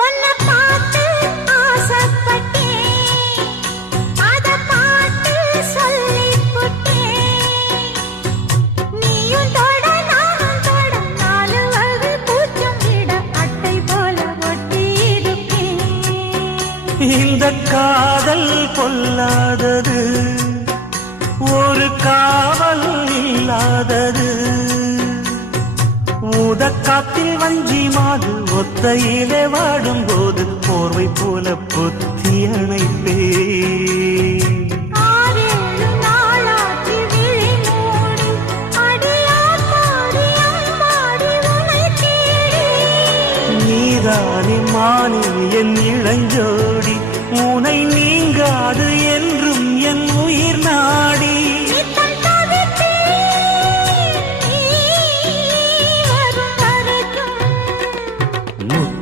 உன்னை பார்த்து ஆசைப்பட்டேன், அத பாட்டு சொல்லிப் புட்டேன். நீயும் தொட நானும் தொட, நாலு வகை பூச்சும் விட அட்டை போல ஒட்டி இருப்பேன். இந்த காதல் பொல்லாதது, ஒரு காவல் இல்லாதது. ஊதக்காத்தில் வஞ்சி மாது ஒத்தையிலே வாடும் போது போர்வை போல பொத்தி அணைப்பேன். 6-7 நாளாச்சு விழி மூடி, அடியார் பாடி அம்பாடி உனை தேடி. நீதானே மானே என் இளஞ்சோடி, உனை நீ